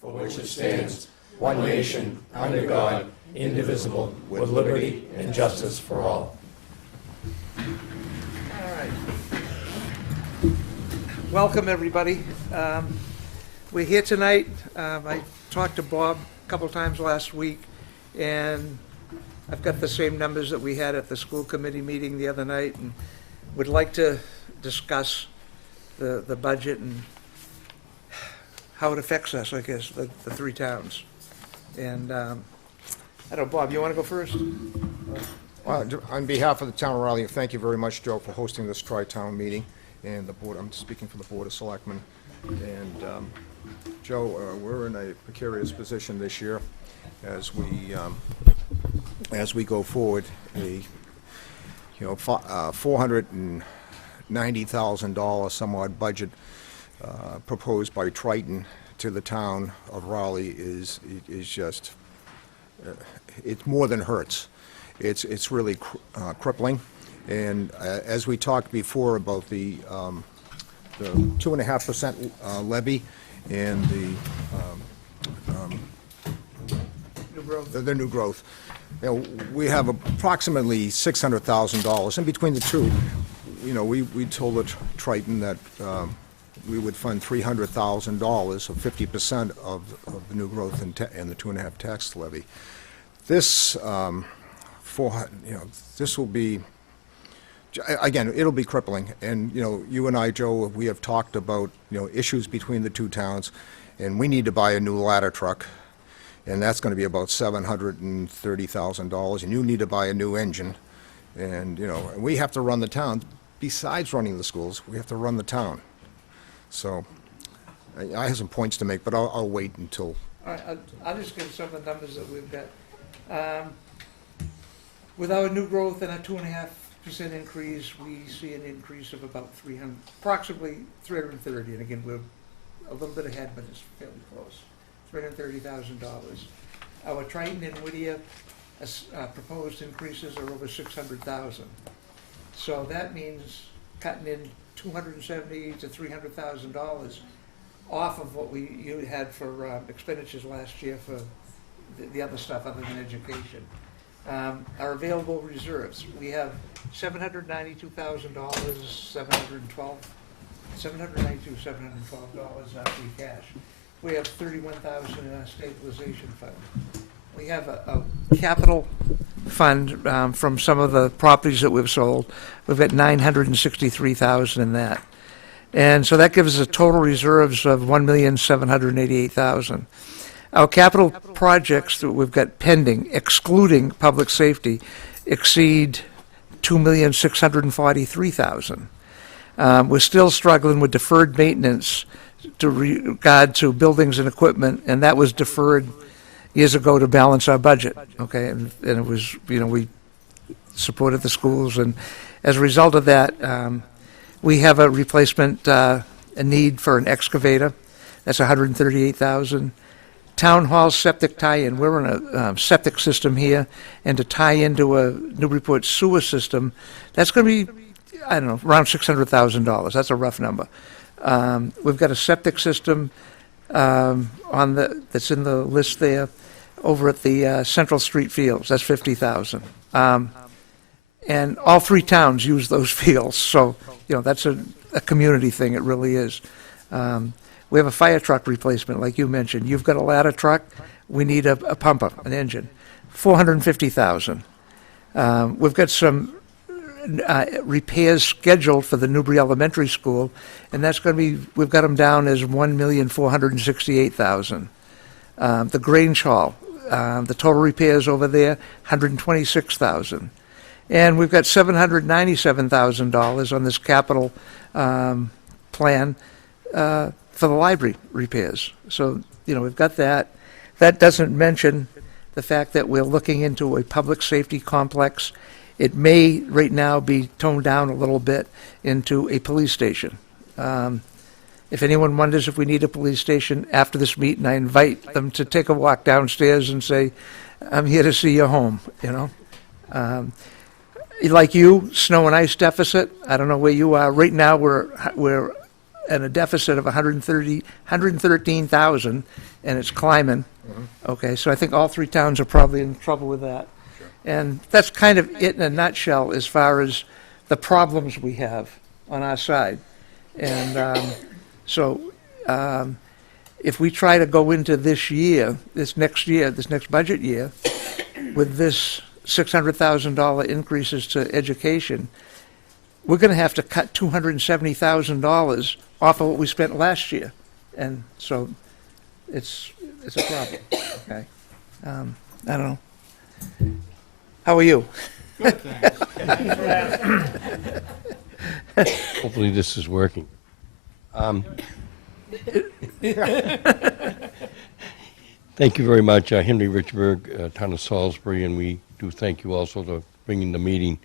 for which it stands, one nation, under God, indivisible, with liberty and justice for all. All right. Welcome, everybody. We're here tonight. I talked to Bob a couple times last week, and I've got the same numbers that we had at the school committee meeting the other night, and would like to discuss the budget and how it affects us, I guess, the three towns. And I don't know, Bob, you want to go first? On behalf of the town of Raleigh, thank you very much, Joe, for hosting this tri-town meeting, and the board. I'm speaking for the Board of Selectmen. And Joe, we're in a precarious position this year as we go forward. $490,000 some odd budget proposed by Triton to the town of Raleigh is just it more than hurts. It's really crippling. And as we talked before about the 2.5% levy and the new growth, we have approximately $600,000, and between the two, we told the Triton that we would fund $300,000, or 50% of the new growth and the 2.5 tax levy. This this will be, again, it'll be crippling. And you and I, Joe, we have talked about issues between the two towns, and we need to buy a new ladder truck, and that's going to be about $730,000. And you need to buy a new engine, and we have to run the town. Besides running the schools, we have to run the town. So I have some points to make, but I'll wait until. All right, I'll just give some of the numbers that we've got. With our new growth and a 2.5% increase, we see an increase of about approximately 330. And again, we're a little bit ahead, but it's fairly close. $330,000. Our Triton and Whittier proposed increases are over 600,000. So that means cutting in $270,000 to $300,000 off of what you had for expenditures last year for the other stuff other than education. Our available reserves, we have $792,000, $792,712 free cash. We have $31,000 in our stabilization fund. We have a capital fund from some of the properties that we've sold. We've got $963,000 in that. And so that gives us a total reserves of $1,788,000. Our capital projects that we've got pending, excluding public safety, exceed $2,643,000. We're still struggling with deferred maintenance to regard to buildings and equipment, and that was deferred years ago to balance our budget, okay? And it was, we supported the schools, and as a result of that, we have a replacement, a need for an excavator. That's $138,000. Town hall septic tie-in. We're in a septic system here, and to tie into a Newburyport sewer system, that's going to be, I don't know, around $600,000. That's a rough number. We've got a septic system that's in the list there over at the Central Street Fields. That's $50,000. And all three towns use those fields, so that's a community thing. It really is. We have a fire truck replacement, like you mentioned. You've got a ladder truck. We need a pumper, an engine. $450,000. We've got some repairs scheduled for the Newbury Elementary School, and that's going to be, we've got them down as $1,468,000. The Grange Hall, the total repairs over there, $126,000. And we've got $797,000 on this capital plan for the library repairs. So, we've got that. That doesn't mention the fact that we're looking into a public safety complex. It may right now be toned down a little bit into a police station. If anyone wonders if we need a police station after this meeting, I invite them to take a walk downstairs and say, I'm here to see you home, Like you, snow and ice deficit, I don't know where you are. Right now, we're at a deficit of $113,000 and it's climbing. Okay, so I think all three towns are probably in trouble with that. And that's kind of it in a nutshell as far as the problems we have on our side. And if we try to go into this next budget year, with this $600,000 increases to education, we're going to have to cut $270,000 off of what we spent last year. And so it's a problem, okay? I don't know. How are you? Good, thanks. Hopefully this is working. Thank you very much, Henry Richburg, Town of Salisbury, and we do thank you also for bringing the meeting.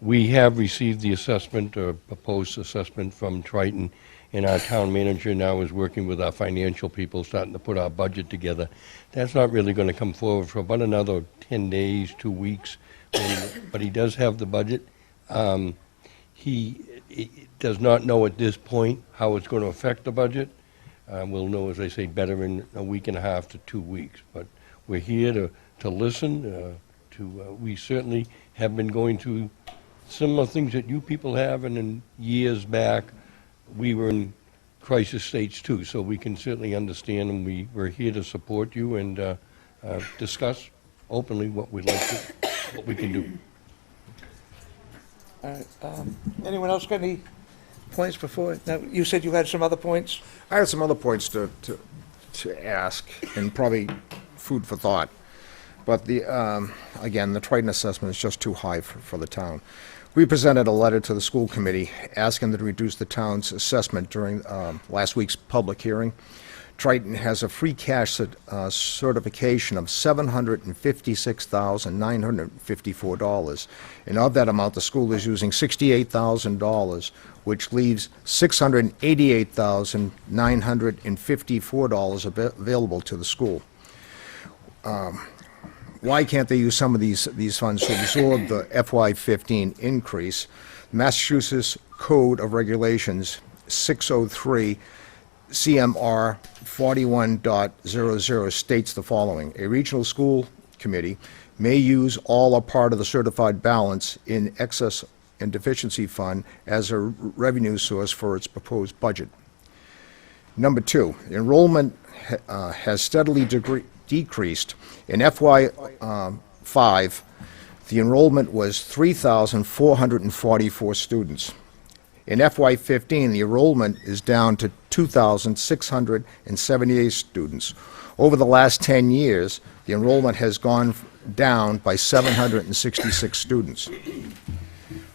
We have received the assessment, or proposed assessment from Triton, and our town manager now is working with our financial people, starting to put our budget together. That's not really going to come forward for about another 10 days, 2 weeks, but he does have the budget. He does not know at this point how it's going to affect the budget. We'll know, as I say, better in a week and a half to 2 weeks. But we're here to listen. We certainly have been going through similar things that you people have, and in years back, we were in crisis states too, so we can certainly understand, and we're here to support you and discuss openly what we'd like to, what we can do. All right, anyone else got any points before? Now, you said you had some other points? I had some other points to ask, and probably food for thought. But again, the Triton assessment is just too high for the town. We presented a letter to the school committee asking them to reduce the town's assessment during last week's public hearing. Triton has a free cash certification of $756,954. And of that amount, the school is using $68,000, which leaves $688,954 available to the school. Why can't they use some of these funds to absorb the FY15 increase? Massachusetts Code of Regulations 603 CMR 41.00 states the following: a regional school committee may use all or part of the certified balance in excess and deficiency fund as a revenue source for its proposed budget. Number two, enrollment has steadily decreased. In FY5, the enrollment was 3,444 students. In FY15, the enrollment is down to 2,678 students. Over the last 10 years, the enrollment has gone down by 766 students.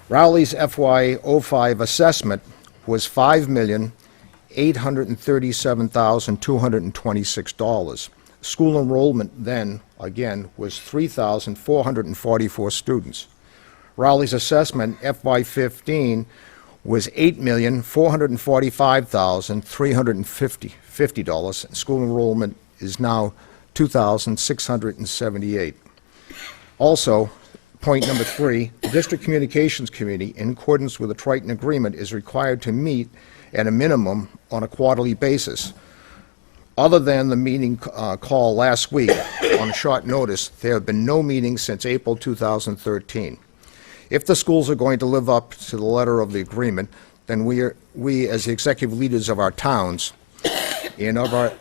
Rowley's FY05 assessment was $5,837,226. School enrollment then, again, was 3,444 students. Rowley's assessment, FY15, was $8,445,350. School enrollment is now 2,678. Also, point number three, the District Communications Committee, in accordance with the Triton Agreement, is required to meet at a minimum on a quarterly basis. Other than the meeting call last week on short notice, there have been no meetings since April 2013. If the schools are going to live up to the letter of the agreement, then we as the executive leaders of our towns and of our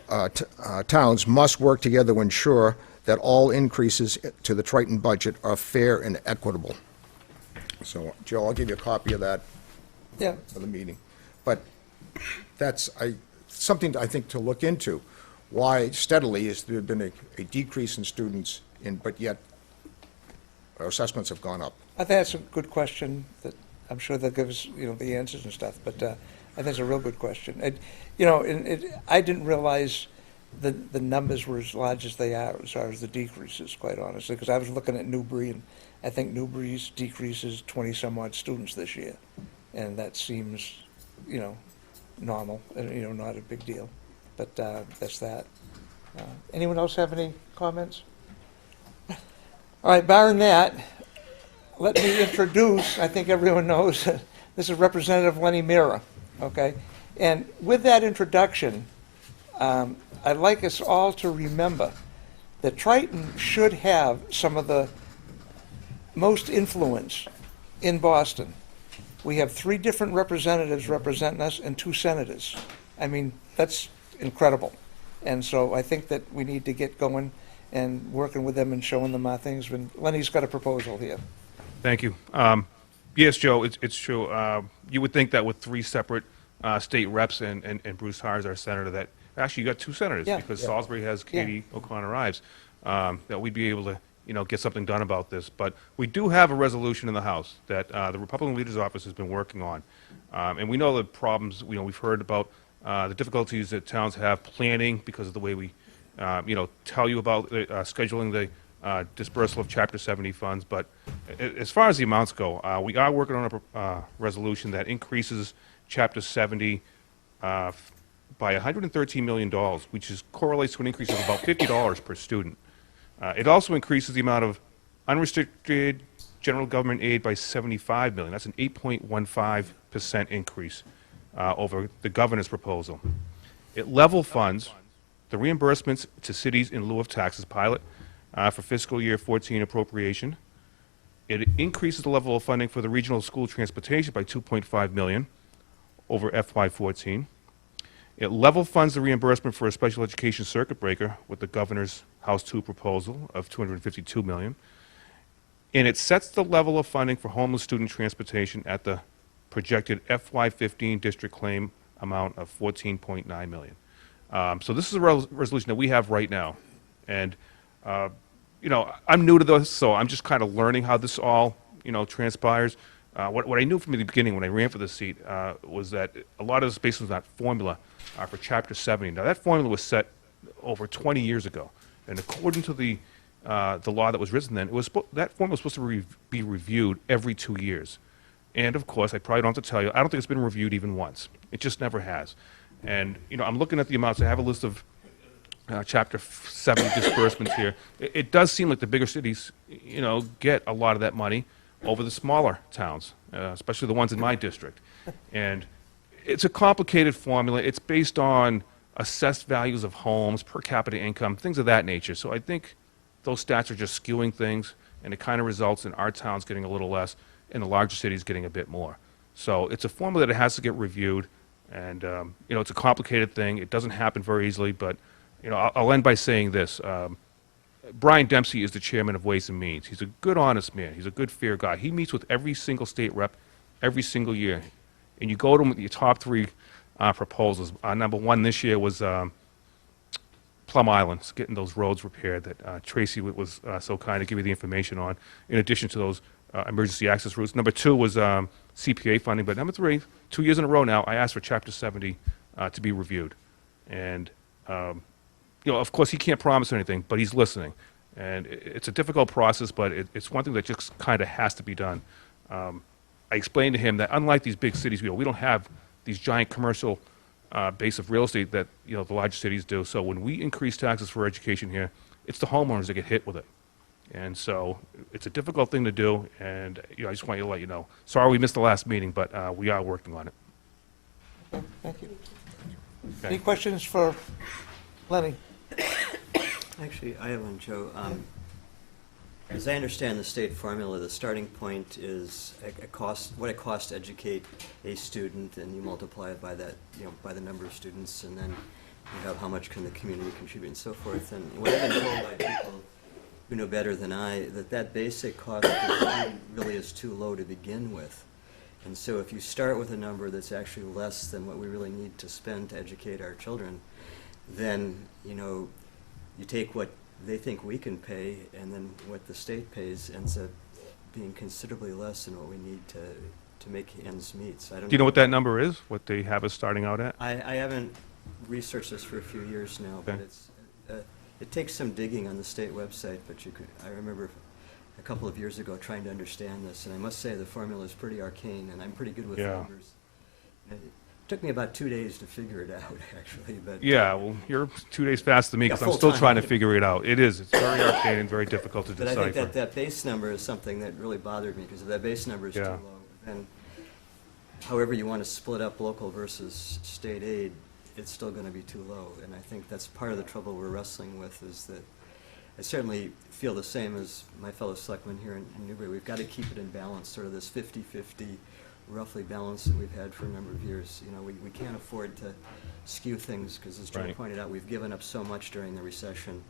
towns must work together to ensure that all increases to the Triton budget are fair and equitable. So, Joe, I'll give you a copy of that for the meeting. But that's something I think to look into. Why steadily has there been a decrease in students, but yet our assessments have gone up? I think that's a good question that I'm sure they'll give us, the answers and stuff, but I think it's a real good question. And, I didn't realize the numbers were as large as they are as far as the decreases, quite honestly, because I was looking at Newbury, and I think Newbury's decreases 20-some-odd students this year, and that seems, normal, and, not a big deal. But that's that. Anyone else have any comments? All right, barring that, let me introduce, I think everyone knows, this is Representative Lenny Mira, okay? And with that introduction, I'd like us all to remember that Triton should have some of the most influence in Boston. We have 3 different representatives representing us and 2 senators. I mean, that's incredible. And so I think that we need to get going and working with them and showing them our things. And Lenny's got a proposal here. Thank you. Yes, Joe, it's true. You would think that with 3 separate state reps and Bruce Hars, our senator, that actually you got 2 senators Yeah. because Salisbury has Katie O'Connor Ives, that we'd be able to, get something done about this. But we do have a resolution in the House that the Republican Leader's Office has been working on. And we know the problems, we've heard about the difficulties that towns have planning because of the way we, tell you about scheduling the dispersal of Chapter 70 funds. But as far as the amounts go, we are working on a resolution that increases Chapter 70 by $113 million, which correlates to an increase of about $50 per student. It also increases the amount of unrestricted general government aid by $75 million. That's an 8.15% increase over the governor's proposal. It level funds the reimbursements to cities in lieu of taxes pilot for fiscal year 14 appropriation. It increases the level of funding for the regional school transportation by $2.5 million over FY14. It level funds the reimbursement for a special education circuit breaker with the governor's House 2 proposal of $252 million. And it sets the level of funding for homeless student transportation at the projected FY15 district claim amount of $14.9 million. So this is a resolution that we have right now. And, I'm new to this, so I'm just kind of learning how this all, transpires. What I knew from the beginning when I ran for the seat was that a lot of this based on that formula for Chapter 70. Now, that formula was set over 20 years ago. And according to the law that was written then, that formula was supposed to be reviewed every 2 years. And, of course, I probably don't have to tell you, I don't think it's been reviewed even once. It just never has. And, I'm looking at the amounts. I have a list of Chapter 70 disbursements here. It does seem like the bigger cities, get a lot of that money over the smaller towns, especially the ones in my district. And it's a complicated formula. It's based on assessed values of homes, per capita income, things of that nature. So I think those stats are just skewing things, and it kind of results in our towns getting a little less and the larger cities getting a bit more. So it's a formula that has to get reviewed, and it's a complicated thing. It doesn't happen very easily, but I'll end by saying this. Brian Dempsey is the chairman of Ways and Means. He's a good, honest man. He's a good, fair guy. He meets with every single state rep every single year. And you go to him with your top 3 proposals. Number 1 this year was Plum Island, getting those roads repaired that Tracy was so kind to give you the information on, in addition to those emergency access routes. Number 2 was CPA funding. But number 3, 2 years in a row now, I asked for Chapter 70 to be reviewed. And of course, he can't promise anything, but he's listening. And it's a difficult process, but it's one thing that just kind of has to be done. I explained to him that unlike these big cities, we don't have these giant commercial base of real estate that the larger cities do. So when we increase taxes for education here, it's the homeowners that get hit with it. And so it's a difficult thing to do, and I just want you to let you know. Sorry we missed the last meeting, but we are working on it. Okay, thank you. Okay. Any questions for Lenny? Actually, I have one, Joe. As I understand the state formula, the starting point is what it costs to educate a student, and you multiply it by that, by the number of students, and then you have how much can the community contribute and so forth. And what I've been told by people who know better than I, that basic cost per student really is too low to begin with. And so if you start with a number that's actually less than what we really need to spend to educate our children, then, you take what they think we can pay, and then what the state pays ends up being considerably less than what we need to make ends meet. So I don't Do you know what that number is, what they have us starting out at? I haven't researched this for a few years now, but Okay. it takes some digging on the state website, but I remember a couple of years ago trying to understand this, and I must say the formula is pretty arcane, and I'm pretty good with Yeah. numbers. And it took me about 2 days to figure it out, actually, but... Yeah, well, you're 2 days faster than me, Yeah, because I'm still full-time. trying to figure it out. It's very arcane and very difficult to But I decipher. think that base number is something that really bothered me, because if that base number is too Yeah. low, then however you want to split up local versus state aid, it's still going to be too low. And I think that's part of the trouble we're wrestling with, is that I certainly feel the same as my fellow selectmen here in Newbury. We've got to keep it in balance, sort of this 50-50 roughly balance that we've had for a number of years. You know, we can't afford to skew things, because as Joe Right. pointed out, we've given up so much during the recession,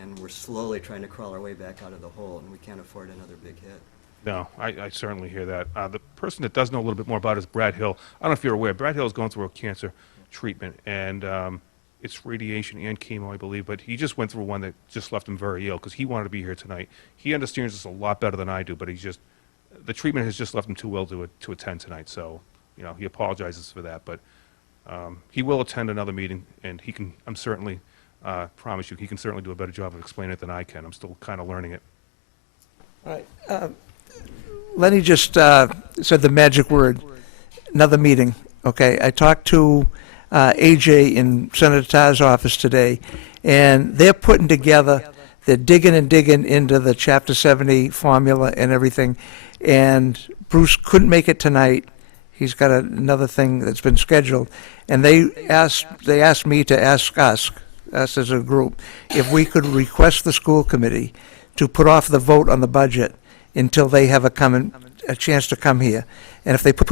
and we're slowly trying to crawl our way back out of the hole, and we can't afford another big hit. No, I certainly hear that. The person that does know a little bit more about it is Brad Hill. I don't know if you're aware, Brad Hill is going through a cancer treatment, and it's radiation and chemo, I believe, but he just went through one that just left him very ill, because he wanted to be here tonight. He understands this a lot better than I do, but the treatment has just left him too ill to attend tonight, so, you know, he apologizes for that, but he will attend another meeting, and he can, I'm certainly, promise you, he can certainly do a better job of explaining it than I can. I'm still kind of learning it. All right. Lenny just said the magic word, another meeting, okay? I talked to AJ in Senator Tarr's office today, and they're putting together, they're digging and digging into the Chapter 70 formula and everything, and Bruce couldn't make it tonight. He's got another thing that's been scheduled, and they asked me to ask us as a group, if we could request the school committee to put off the vote on the budget until they have a chance to come here. And if they put